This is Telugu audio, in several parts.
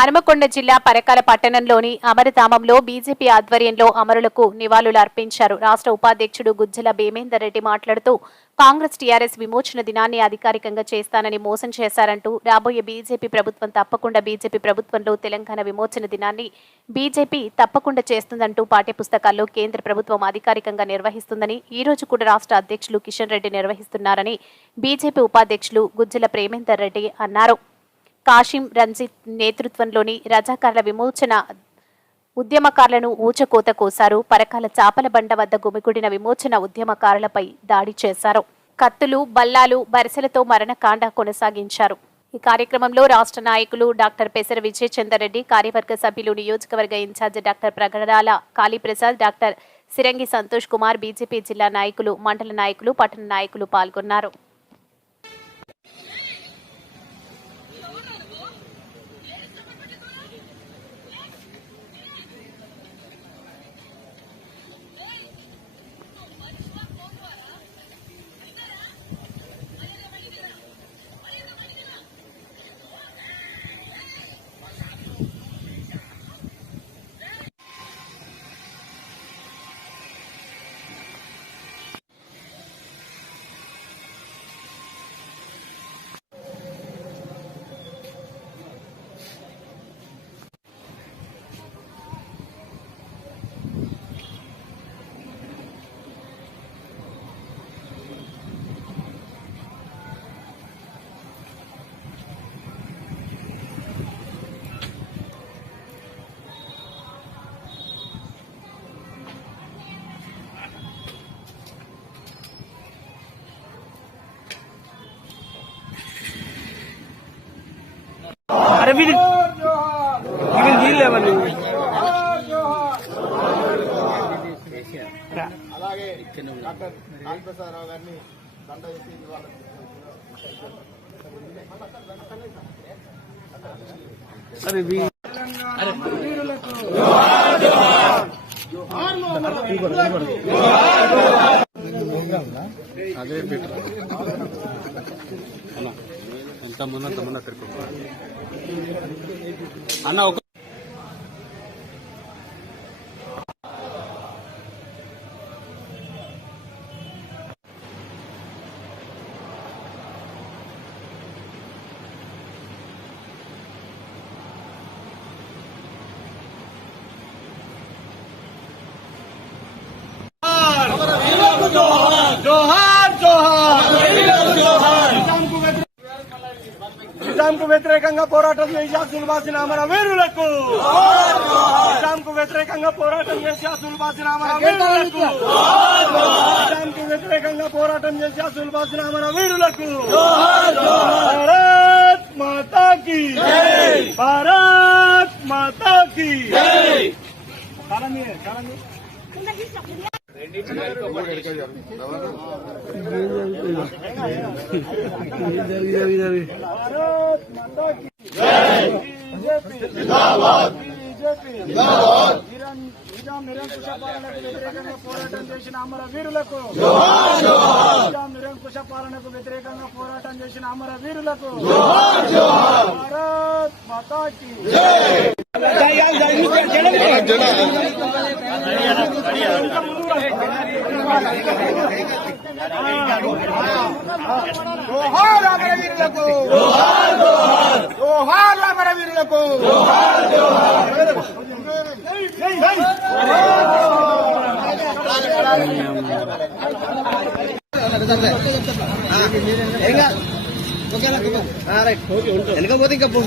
హనుమకొండ జిల్లా పరకాల పట్టణంలోని అమరధామంలో బీజేపీ ఆధ్వర్యంలో అమరులకు నివాళులు అర్పించారు. రాష్ట్ర ఉపాధ్యక్షుడు గుజ్జల భీమేందర్ రెడ్డి మాట్లాడుతూ కాంగ్రెస్ టీఆర్ఎస్ విమోచన దినాన్ని అధికారికంగా చేస్తానని మోసం చేశారంటూ రాబోయే బీజేపీ ప్రభుత్వం తప్పకుండా బీజేపీ ప్రభుత్వంలో తెలంగాణ విమోచన దినాన్ని బీజేపీ తప్పకుండా చేస్తుందంటూ పాఠ్యపుస్తకాల్లో కేంద్ర ప్రభుత్వం అధికారికంగా నిర్వహిస్తుందని ఈ రోజు కూడా రాష్ట్ర అధ్యక్షులు కిషన్ రెడ్డి నిర్వహిస్తున్నారని బీజేపీ ఉపాధ్యక్షులు గుజ్జల ప్రేమేందర్ రెడ్డి అన్నారు. కాషిం రంజిత్ నేతృత్వంలోని రజాకారుల విమోచన ఉద్యమకారులను ఊచకోత కోశారు. పరకాల చాపల బండ వద్ద గుమిగుడిన విమోచన ఉద్యమకారులపై దాడి చేశారు. కత్తులు బల్లాలు బరిసెలతో మరణకాండ కొనసాగించారు. ఈ కార్యక్రమంలో రాష్ట్ర నాయకులు డాక్టర్ పెసర విజయచందర్ రెడ్డి కార్యవర్గ సభ్యులు నియోజకవర్గ incharge doctor Pragadala Kaliprasad doctor Sirangi Santosh Kumar BJP జిల్లా నాయకులు మండల నాయకులు పట్టణ నాయకులు పాల్గొన్నారు. అరే వీడి వీడిని తీయలేవని అలాగే డాక్టర్ రామప్రసాదరావు గారిని దండ వేసి అరే వీ అదే బెటర్ ముందు అంత ముందు అక్కడికి అన్న ఒక జోహార్ జోహార్ నిజాంకు వ్యతిరేకంగా పోరాటం చేసి అసలు బాసిన అమర వీరులకు. నిజాంకు వ్యతిరేకంగా పోరాటం చేసి అసలు బాసిన అమర వీరులకు. నిజాంకు వ్యతిరేకంగా పోరాటం చేసి అసలు బాసిన అమర వీరులకు. భారత్ మాతాకి భారత్ మాతాకి చాలా మీరే చాలా మీరే భారత్ మాతా కీ బీజేపీ బీజేపీ నిరంకుశ పాలనకు వ్యతిరేకంగా పోరాటం చేసిన అమర వీరులకు నిరంకుశ పాలనకు వ్యతిరేకంగా పోరాటం చేసిన అమర వీరులకు భారత్ మాతా కీ జోహార్ అమర వీరులకు జోహార్ జోహార్ జోహార్ అమర వీరులకు జోహార్ జోహార్ వెనకపోతే ఇంకా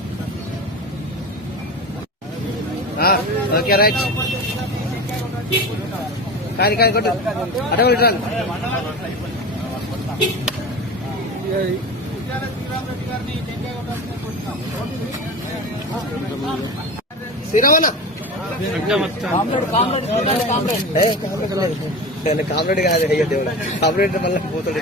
ఓకే రైట్. కాని కాని కొట్టు. అటవల్ కోరుతున్నాం శ్రీరామన్న. కామ్రేడ్ కాదు అయ్యో దేవుడు. కామ్రేడ్ మళ్ళీ పోతాడు.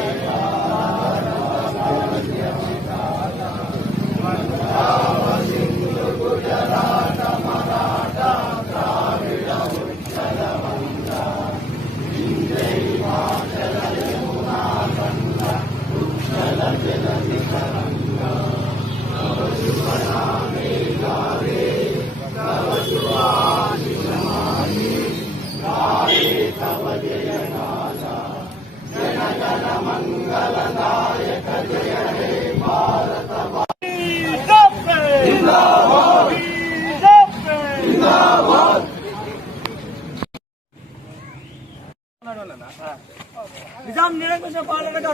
నిజాం నిరంకుశ పాలనకు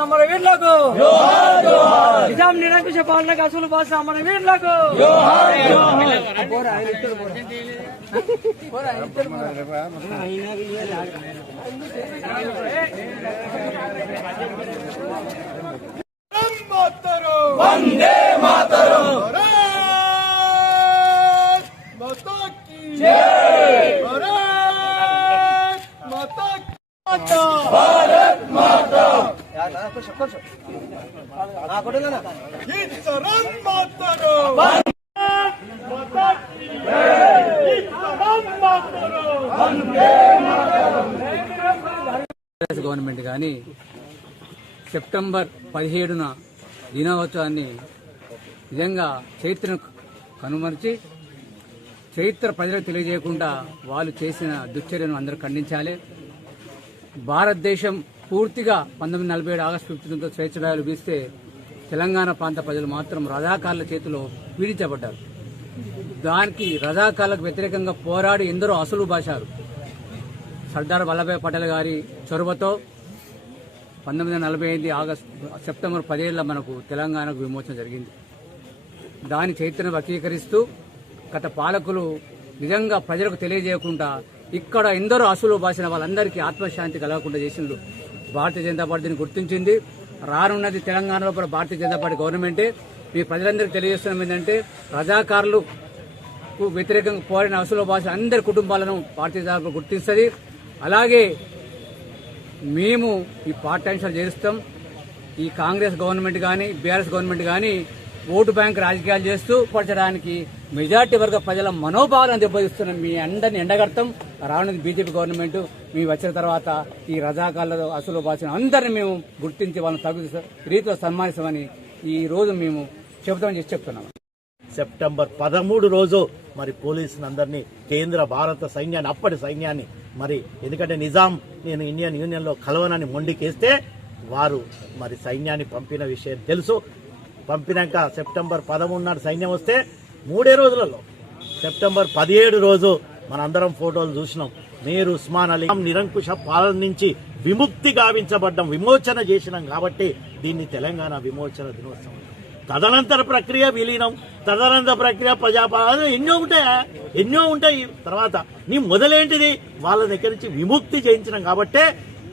అసలు భాష అమర వీరులకు నిజాం నిరంకుశ పాలనకు అసలు భాష అమర వీరులకు వందే మాతరం మాతా కీ భారత్ మాతా కీ భారత్ మాతా గవర్నమెంట్ కానీ సెప్టెంబర్ పదిహేడున దినోత్సవాన్ని నిజంగా చైత్రను కనుమరిచి చైత్ర ప్రజలకు తెలియజేయకుండా వాళ్ళు చేసిన దుశ్చర్యను అందరూ ఖండించాలి. భారతదేశం పూర్తిగా పంతొమ్మిది నలభై ఏడు ఆగస్టు ఫిఫ్టీన్తో స్వేచ్ఛాయులు వీస్తే తెలంగాణ ప్రాంత ప్రజలు మాత్రం రజాకార్ల చేతిలో పీడించబడ్డారు. దానికి రజాకార్లకు వ్యతిరేకంగా పోరాడి ఎందరో అసలు భాషారు సర్దార్ వల్లభాయ్ పటేల్ గారి చొరవతో పంతొమ్మిది వందల నలభై ఎనిమిది ఆగస్టు సెప్టెంబర్ పదిహేడులో మనకు తెలంగాణకు విమోచన జరిగింది. దాని చైతన్యం వక్రీకరిస్తూ గత పాలకులు నిజంగా ప్రజలకు తెలియజేయకుండా ఇక్కడ ఎందరో అసలు భాషన వాళ్ళందరికీ ఆత్మశాంతి కలగకుండా చేసిండ్రు. భారతీయ జనతా పార్టీని గుర్తించింది. రానున్నది తెలంగాణ లోపల భారతీయ జనతా పార్టీ గవర్నమెంటే. మీ ప్రజలందరికీ తెలియజేస్తున్నాం ఏంటంటే రజాకారులు వ్యతిరేకంగా పోరాడిన అసలు భాష అందరి కుటుంబాలను భారతీయ జనతా పార్టీ గుర్తిస్తుంది అలాగే మేము ఈ పార్ట్ టైం చేస్తాం. ఈ కాంగ్రెస్ గవర్నమెంట్ కానీ బీఆర్ఎస్ గవర్నమెంట్ కానీ ఓటు బ్యాంక్ రాజకీయాలు చేస్తూ పరచడానికి మెజార్టీ వర్గ ప్రజల మనోభావాలను దెబ్బతీస్తున్నాం మీ అందరిని ఎండగడతాం. రానున్నది బీజేపీ గవర్నమెంట్. మేము వచ్చిన తర్వాత ఈ రజాకాల అసలు భాషను అందరిని మేము గుర్తించి వాళ్ళని తగు రీతిలో సన్మానిస్తామని ఈ రోజు మేము చెబుతామని చెప్పి చెప్తున్నాం. సెప్టెంబర్ పదమూడు రోజు మరి పోలీసులు అందరినీ కేంద్ర భారత సైన్యాన్ని అప్పటి సైన్యాన్ని మరి ఎందుకంటే నిజాం నేను ఇండియన్ యూనియన్లో కలవనని మొండికేస్తే వారు మరి సైన్యాన్ని పంపిన విషయం తెలుసు. పంపినాక సెప్టెంబర్ పదమూడు నాడు సైన్యం వస్తే మూడే రోజులలో సెప్టెంబర్ పదిహేడు రోజు మనందరం ఫోటోలు చూసినాం. నేరు ఉస్మాన్ అలీ నిరంకుశ పాలన నుంచి విముక్తి గావించబడ్డం విమోచన చేసినాం కాబట్టి దీన్ని తెలంగాణ విమోచన దినోత్సవం తదనంతర ప్రక్రియ విలీనం తదనంతర ప్రక్రియ ప్రజాపాలన ఎన్నో ఉంటాయా ఎన్నో ఉంటాయి. తర్వాత నీ మొదలేంటిది? వాళ్ళ దగ్గర నుంచి విముక్తి చేయించడం కాబట్టే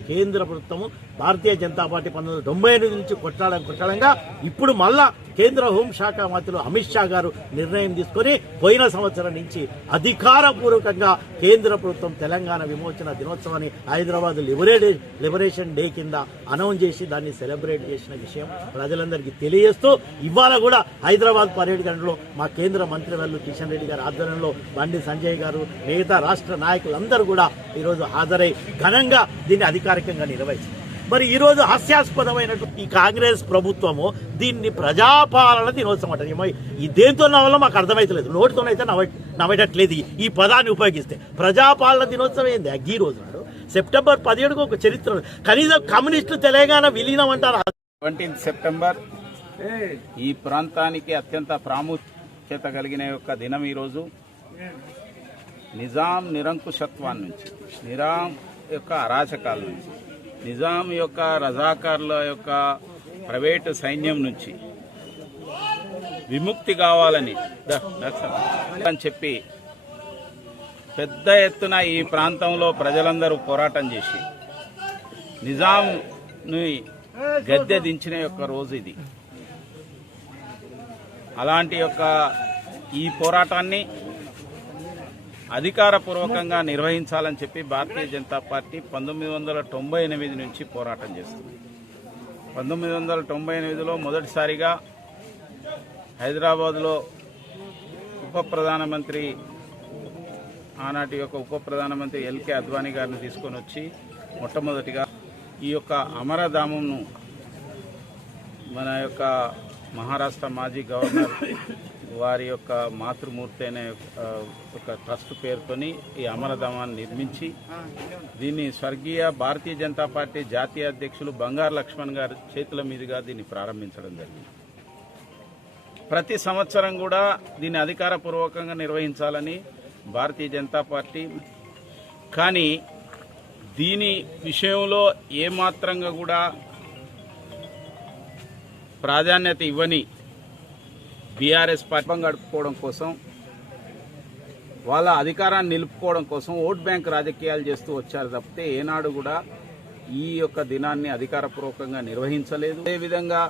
కేంద్ర ప్రభుత్వము భారతీయ జనతా పార్టీ పంతొమ్మిది తొంభై ఎనిమిది నుంచి కొట్టాడం కొట్టడంగా ఇప్పుడు మళ్ళా కేంద్ర హోంశాఖ మంత్రులు అమిత్ షా గారు నిర్ణయం తీసుకొని పోయిన సంవత్సరం నుంచి అధికారపూర్వకంగా కేంద్ర ప్రభుత్వం తెలంగాణ విమోచన దినోత్సవాన్ని హైదరాబాద్ లిబరేడే లిబరేషన్ డే కింద అనౌన్స్ చేసి దాన్ని సెలబ్రేట్ చేసిన విషయం ప్రజలందరికీ తెలియజేస్తూ ఇవాళ కూడా హైదరాబాద్ పర్యటన గంటలో మా కేంద్ర మంత్రి వాళ్ళు కిషన్ రెడ్డి గారి ఆధ్వర్యంలో బండి సంజయ్ గారు మిగతా రాష్ట్ర నాయకులందరూ కూడా ఈరోజు హాజరై ఘనంగా దీన్ని కార్యక్రమంగా నిర్వహించింది. మరి ఈ రోజు హాస్యాస్పదమైనటువంటి ఈ కాంగ్రెస్ ప్రభుత్వము దీన్ని ప్రజాపాలన దినోత్సవం అంటారు. ఏమో ఈ దేంతో నవలో మాకు అర్థమైతలేదు. నోటితోనైతే నవ్వ నవ్వేటట్లేదు ఈ- పదాన్ని ఉపయోగిస్తే ప్రజాపాలన దినోత్సవం ఏంది? ఈ రోజు నాడు సెప్టెంబర్ పదిహేడుకు ఒక చరిత్ర కనీసం కమ్యూనిస్టు తెలంగాణ విలీనం అంటారు సెవెంటీన్త్ సెప్టెంబర్ ఈ ప్రాంతానికి అత్యంత ప్రాముఖ్యత కలిగిన యొక్క దినం ఈరోజు నిజాం నిరంకుశత్వాన్ని నుంచి నిజాం యొక్క అరాచకాల నుంచి నిజాం యొక్క రజాకార్ల యొక్క ప్రైవేటు సైన్యం నుంచి విముక్తి కావాలని అని చెప్పి పెద్ద ఎత్తున ఈ ప్రాంతంలో ప్రజలందరూ పోరాటం చేసి నిజాంని గద్దె దించిన యొక్క రోజు ఇది. అలాంటి యొక్క ఈ పోరాటాన్ని అధికారపూర్వకంగా నిర్వహించాలని చెప్పి భారతీయ జనతా పార్టీ పంతొమ్మిది వందల తొంభై ఎనిమిది నుంచి పోరాటం చేస్తుంది. పంతొమ్మిది వందల తొంభై ఎనిమిదిలో మొదటిసారిగా హైదరాబాద్లో ఉప ప్రధానమంత్రి ఆనాటి యొక్క ఉప ప్రధానమంత్రి ఎల్కే అద్వానీ గారిని తీసుకొని వచ్చి మొట్టమొదటిగా ఈ యొక్క అమరధామంను మన యొక్క మహారాష్ట్ర మాజీ గవర్నర్ వారి యొక్క మాతృమూర్తి అనే ఒక ట్రస్ట్ పేరుతోని ఈ అమరధామాన్ని నిర్మించి దీన్ని స్వర్గీయ భారతీయ జనతా పార్టీ జాతీయ అధ్యక్షులు బంగారు లక్ష్మణ్ గారి చేతుల మీదుగా దీన్ని ప్రారంభించడం జరిగింది. ప్రతి సంవత్సరం కూడా దీన్ని అధికారపూర్వకంగా నిర్వహించాలని భారతీయ జనతా పార్టీ. కానీ దీని విషయంలో ఏమాత్రంగా కూడా ప్రాధాన్యత ఇవ్వని బీఆర్ఎస్ పార్టీ గడుపుకోవడం కోసం వాళ్ళ అధికారాన్ని నిలుపుకోవడం కోసం ఓట్ బ్యాంక్ రాజకీయాలు చేస్తూ వచ్చారు తప్పితే ఏనాడు కూడా ఈ యొక్క దినాన్ని అధికారపూర్వకంగా నిర్వహించలేదు. అదేవిధంగా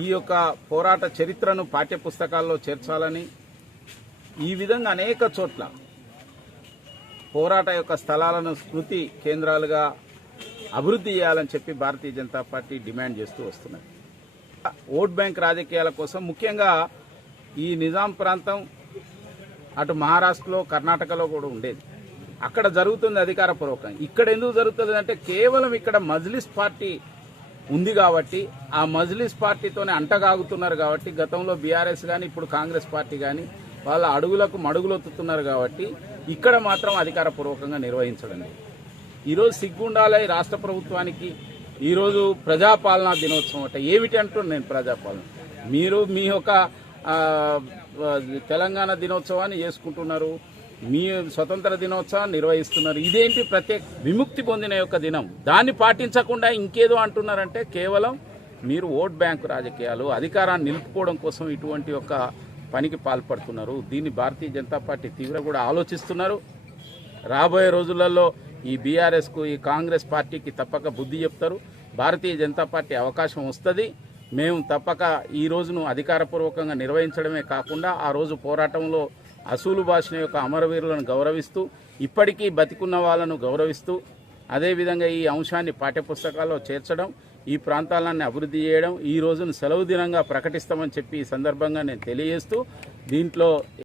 ఈ యొక్క పోరాట చరిత్రను పాఠ్య పుస్తకాల్లో చేర్చాలని ఈ విధంగా అనేక చోట్ల పోరాట యొక్క స్థలాలను స్మృతి కేంద్రాలుగా అభివృద్ధి చేయాలని చెప్పి భారతీయ జనతా పార్టీ డిమాండ్ చేస్తూ వస్తున్నది. ఓట్ బ్యాంక్ రాజకీయాల కోసం ముఖ్యంగా ఈ నిజాం ప్రాంతం అటు మహారాష్ట్రలో కర్ణాటకలో కూడా ఉండేది. అక్కడ జరుగుతుంది అధికారపూర్వకంగా ఇక్కడ ఎందుకు జరుగుతుంది అంటే కేవలం ఇక్కడ మజ్లిస్ పార్టీ ఉంది కాబట్టి ఆ మజ్లిస్ పార్టీతోనే అంటగాగుతున్నారు కాబట్టి గతంలో బీఆర్ఎస్ కానీ ఇప్పుడు కాంగ్రెస్ పార్టీ కానీ వాళ్ళ అడుగులకు మడుగులొత్తుతున్నారు కాబట్టి ఇక్కడ మాత్రం అధికారపూర్వకంగా నిర్వహించడం ఈరోజు సిగ్గుండాలై రాష్ట్ర ప్రభుత్వానికి ఈరోజు ప్రజాపాలనా దినోత్సవం అంటే ఏమిటి అంటున్నాను నేను ప్రజాపాలన. మీరు మీ యొక్క తెలంగాణ దినోత్సవాన్ని చేసుకుంటున్నారు. మీ స్వతంత్ర దినోత్సవాన్ని నిర్వహిస్తున్నారు. ఇదేంటి ప్రత్యేక విముక్తి పొందిన యొక్క దినం? దాన్ని పాటించకుండా ఇంకేదో అంటున్నారంటే కేవలం మీరు ఓట్ బ్యాంకు రాజకీయాలు అధికారాన్ని నిలుపుకోవడం కోసం ఇటువంటి ఒక పనికి పాల్పడుతున్నారు. దీన్ని భారతీయ జనతా పార్టీ తీవ్ర కూడా ఆలోచిస్తున్నారు. రాబోయే రోజులలో ఈ బీఆర్ఎస్కు ఈ కాంగ్రెస్ పార్టీకి తప్పక బుద్ధి చెప్తారు. భారతీయ జనతా పార్టీ అవకాశం వస్తుంది. మేము తప్పక ఈ రోజును అధికారపూర్వకంగా నిర్వహించడమే కాకుండా ఆ రోజు పోరాటంలో అసూలు భాషణ యొక్క అమరవీరులను గౌరవిస్తూ ఇప్పటికీ బతికున్న వాళ్ళను గౌరవిస్తూ అదేవిధంగా ఈ అంశాన్ని పాఠ్యపుస్తకాల్లో చేర్చడం ఈ ప్రాంతాలన్నీ అభివృద్ధి చేయడం ఈ రోజును సెలవు దినంగా ప్రకటిస్తామని చెప్పి ఈ సందర్భంగా నేను తెలియజేస్తూ దీంట్లో